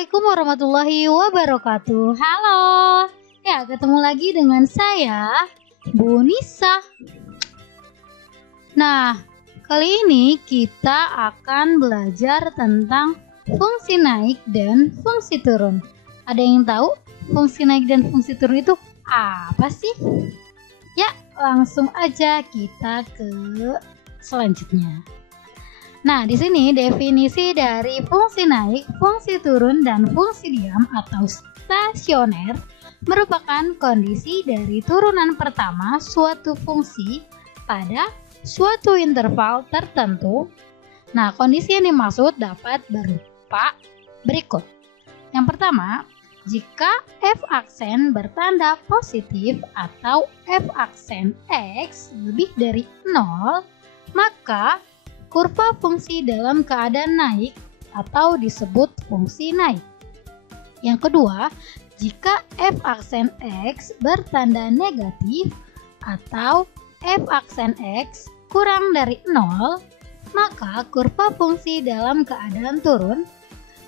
Assalamualaikum warahmatullahi wabarakatuh. Halo. Ya, ketemu lagi dengan saya, Bu Nisa. Nah, kali ini kita akan belajar tentang fungsi naik dan fungsi turun. Ada yang tahu fungsi naik dan fungsi turun itu apa sih? Ya, langsung aja kita ke selanjutnya. Nah, di sini definisi dari fungsi naik, fungsi turun, dan fungsi diam atau stasioner merupakan kondisi dari turunan pertama suatu fungsi pada suatu interval tertentu. Nah, kondisi yang dimaksud dapat berupa berikut. Yang pertama, jika f aksen bertanda positif atau f aksen x lebih dari 0, maka kurva fungsi dalam keadaan naik atau disebut fungsi naik. Yang kedua, jika f aksen x bertanda negatif atau f aksen x kurang dari 0, maka kurva fungsi dalam keadaan turun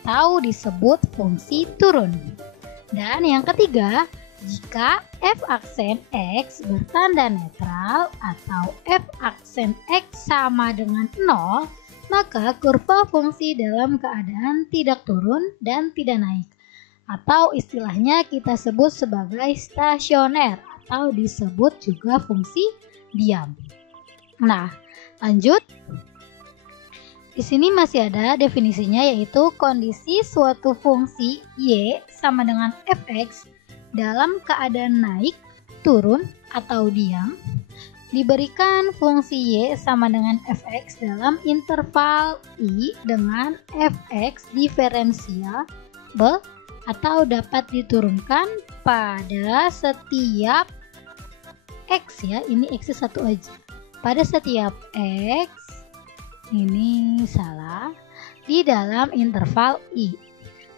atau disebut fungsi turun. Dan yang ketiga, jika f aksen x bertanda netral atau f aksen x sama dengan 0, maka kurva fungsi dalam keadaan tidak turun dan tidak naik, atau istilahnya kita sebut sebagai stasioner atau disebut juga fungsi diam. Nah, lanjut. Di sini masih ada definisinya, yaitu kondisi suatu fungsi y sama dengan fx dalam keadaan naik, turun, atau diam diberikan fungsi y sama dengan fx dalam interval i dengan fx diferensiabel atau dapat diturunkan pada setiap x, ya, ini x satu aja, pada setiap x, ini salah, di dalam interval i.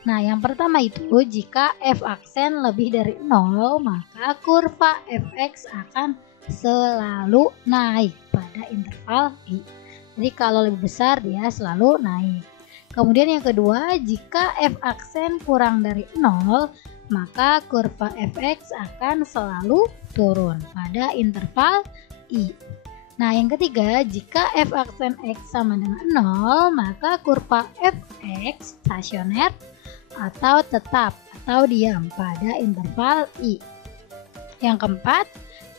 Nah, yang pertama itu jika f aksen lebih dari 0, maka kurva fx akan selalu naik pada interval i. Jadi kalau lebih besar dia selalu naik. Kemudian yang kedua, jika f aksen kurang dari 0, maka kurva fx akan selalu turun pada interval i. Nah, yang ketiga, jika f aksen x sama dengan 0, maka kurva fx stasioner atau tetap atau diam pada interval i. Yang keempat,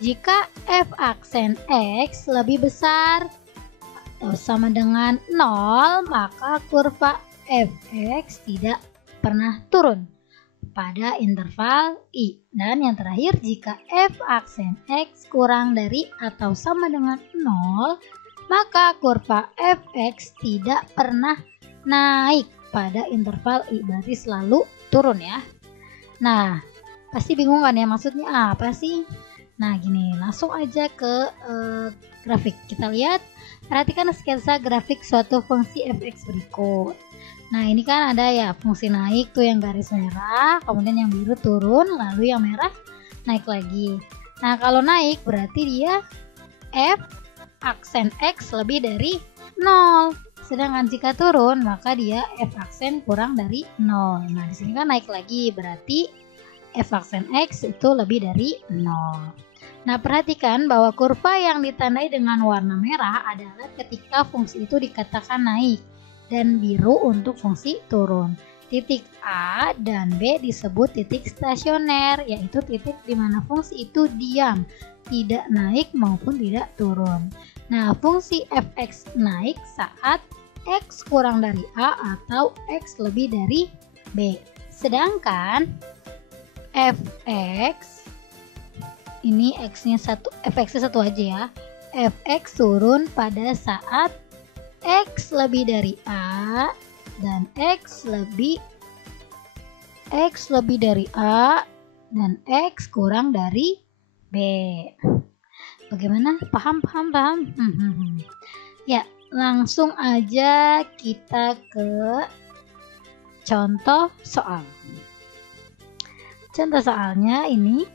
jika f aksen x lebih besar atau sama dengan 0, maka kurva fx tidak pernah turun pada interval i. Dan yang terakhir, jika f aksen x kurang dari atau sama dengan 0, maka kurva fx tidak pernah naik pada interval i, berarti selalu turun, ya. Nah, pasti bingung kan ya, maksudnya apa sih? Nah, gini, langsung aja ke grafik. Kita lihat, perhatikan sketsa grafik suatu fungsi fx berikut. Nah, ini kan ada ya fungsi naik tuh yang garis merah, kemudian yang biru turun, lalu yang merah naik lagi. Nah, kalau naik berarti dia f aksen x lebih dari 0. Sedangkan jika turun maka dia f aksen kurang dari 0. Nah, di sini kan naik lagi, berarti f aksen x itu lebih dari 0. Nah, perhatikan bahwa kurva yang ditandai dengan warna merah adalah ketika fungsi itu dikatakan naik, dan biru untuk fungsi turun. Titik A dan B disebut titik stasioner, yaitu titik di mana fungsi itu diam, tidak naik maupun tidak turun. Nah, fungsi fx naik saat x kurang dari A atau x lebih dari B. Sedangkan fx ini x-nya satu, fx-nya satu aja ya. Fx turun pada saat x lebih dari A dan x lebih dari A dan x kurang dari B. Bagaimana? Paham? Ya, langsung aja kita ke contoh soal. Contoh soalnya ini,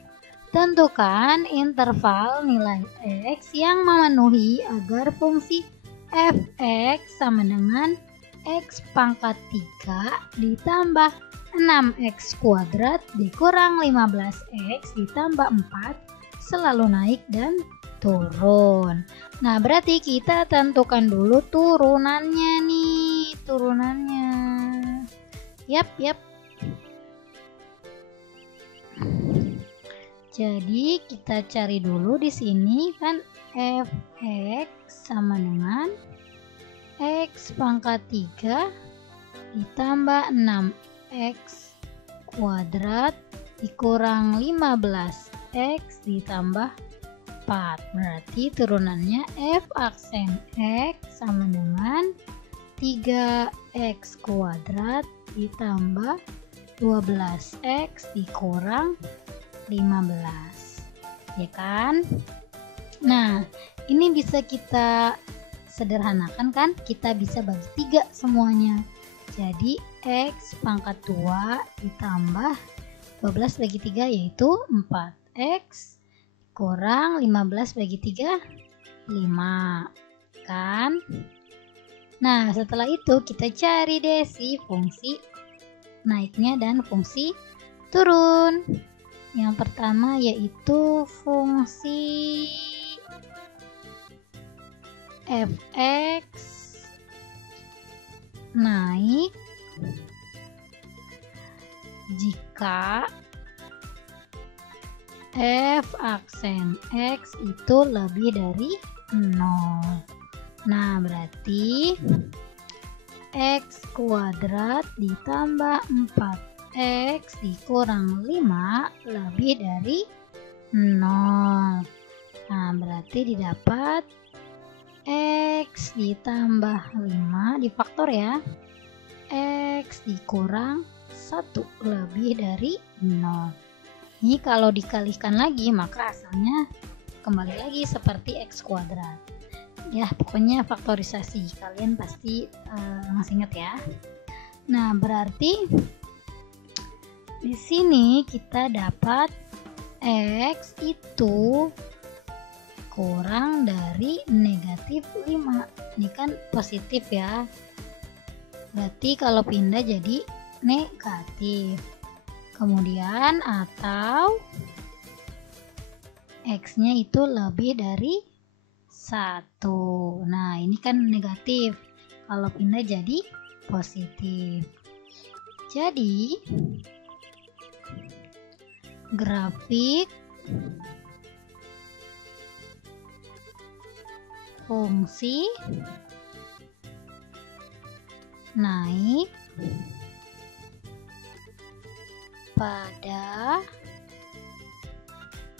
tentukan interval nilai x yang memenuhi agar fungsi fx sama dengan x pangkat 3 ditambah 6x kuadrat dikurang 15x ditambah 4 selalu naik dan turun. Nah, berarti kita tentukan dulu turunannya nih, turunannya. Yap. Jadi kita cari dulu di sini kan fx sama dengan x pangkat 3 ditambah 6x kuadrat dikurang 15x ditambah 4. Berarti turunannya f aksen x sama dengan 3x kuadrat ditambah 12x dikurang 15, ya kan? Nah, ini bisa kita sederhanakan kan? Kita bisa bagi 3 semuanya. Jadi x pangkat 2 ditambah 12 bagi 3 yaitu 4x kurang 15 bagi 3 5 kan? Nah, setelah itu kita cari deh si fungsi naiknya dan fungsi turun. Yang pertama yaitu fungsi fx naik jika f aksen x itu lebih dari 0. Nah, berarti x kuadrat ditambah 4x dikurang 5 lebih dari 0. Nah, berarti didapat x ditambah 5 difaktor ya, x dikurang 1 lebih dari 0. Ini kalau dikalikan lagi maka hasilnya kembali lagi seperti x kuadrat. Ya, pokoknya faktorisasi kalian pasti masih ingat ya. Nah, berarti di sini kita dapat x itu kurang dari negatif 5. Ini kan positif ya. Berarti kalau pindah jadi negatif. Kemudian atau x-nya itu lebih dari 1. Nah, ini kan negatif. Kalau pindah jadi positif. Jadi grafik fungsi naik pada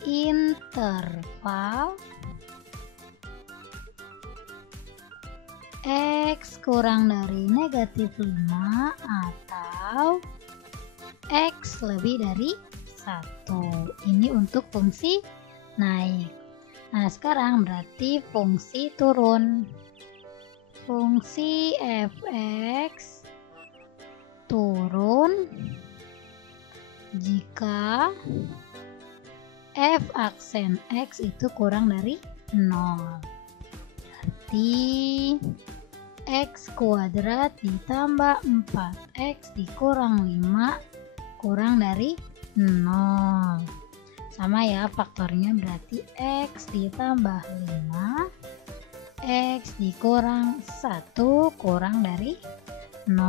interval x kurang dari negatif 5 atau x lebih dari 1. Ini untuk fungsi naik. Nah, sekarang berarti fungsi turun. Fungsi fx turun jika f aksen x itu kurang dari 0. Berarti x kuadrat ditambah 4x dikurang 5 kurang dari 0. Sama ya faktornya, berarti x ditambah 5 x dikurang 1 kurang dari 0.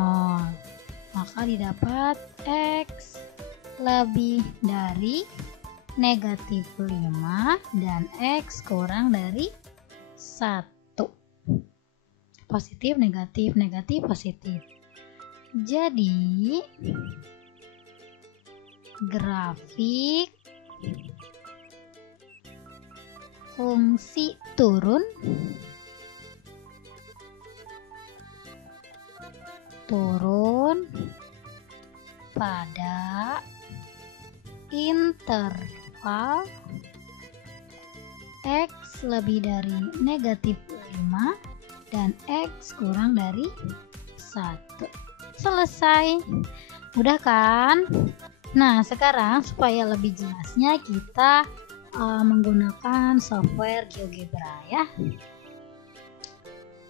Maka didapat x lebih dari negatif 5 dan x kurang dari 1. Positif, negatif, negatif, positif. Jadi grafik fungsi turun pada interval x lebih dari negatif 5 dan x kurang dari 1. Selesai. Mudah kan? Nah, sekarang supaya lebih jelasnya kita menggunakan software GeoGebra ya.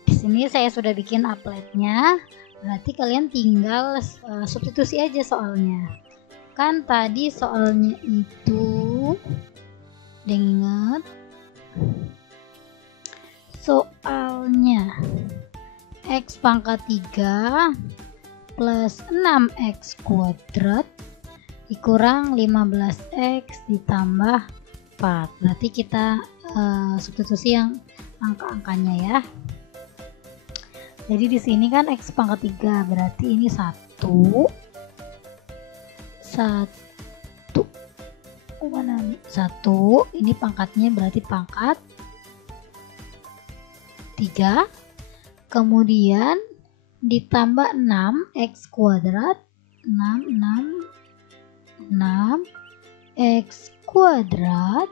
Di sini saya sudah bikin appletnya. Berarti kalian tinggal substitusi aja soalnya. Kan tadi soalnya itu, ingat soalnya X pangkat 3 plus 6X kuadrat dikurang 15X ditambah 4. Berarti kita substitusi yang angka-angkanya ya. Jadi di sini kan X pangkat 3, berarti ini 1 mana nih? 1, ini pangkatnya berarti pangkat 3, kemudian ditambah 6X kuadrat, 6 X kuadrat.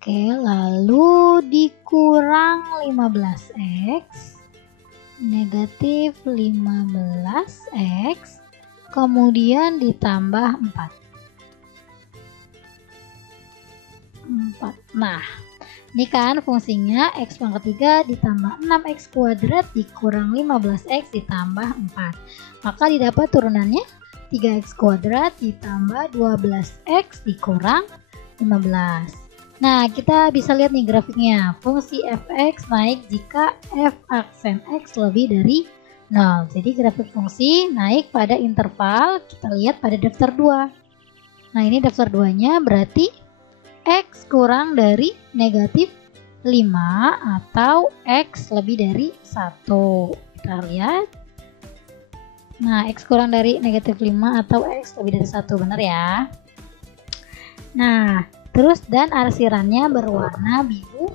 Oke, lalu dikurang 15X, negatif 15X, kemudian ditambah 4. Nah, ini kan fungsinya X pangkat 3 ditambah 6X kuadrat dikurang 15X ditambah 4. Maka didapat turunannya 3X kuadrat ditambah 12X dikurang 15. Nah, kita bisa lihat nih grafiknya. Fungsi fx naik jika f aksen x lebih dari 0. Jadi grafik fungsi naik pada interval, kita lihat pada daftar 2. Nah, ini daftar 2-nya berarti x kurang dari negatif 5 atau x lebih dari 1. Kita lihat. Nah, x kurang dari negatif 5 atau x lebih dari 1, benar ya? Nah, terus dan arsirannya berwarna biru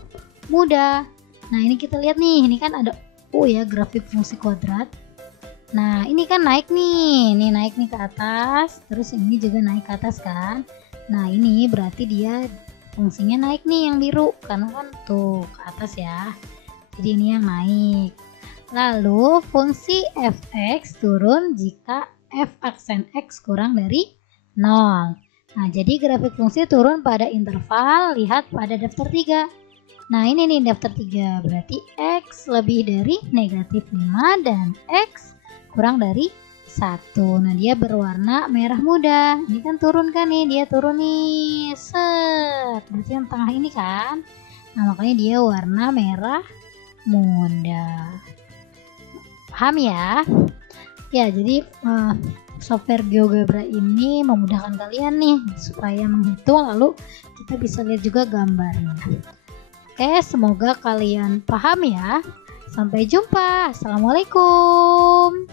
muda. Nah, ini kita lihat nih, ini kan ada ya grafik fungsi kuadrat. Nah, ini kan naik nih, ini naik nih ke atas, terus ini juga naik ke atas kan. Nah, ini berarti dia fungsinya naik nih yang biru, karena kan tuh ke atas ya. Jadi ini yang naik. Lalu fungsi fx turun jika f aksen x kurang dari 0. Nah, jadi grafik fungsi turun pada interval, lihat pada daftar 3. Nah, ini nih daftar 3, berarti x lebih dari negatif 5 dan x kurang dari 1. Nah, dia berwarna merah muda. Ini kan turun kan nih, dia turun nih. Set. Berarti yang tengah ini kan. Nah, makanya dia warna merah muda. Paham ya? Ya, jadi software GeoGebra ini memudahkan kalian nih supaya menghitung, lalu kita bisa lihat juga gambarnya. Oke, semoga kalian paham ya. Sampai jumpa. Assalamualaikum.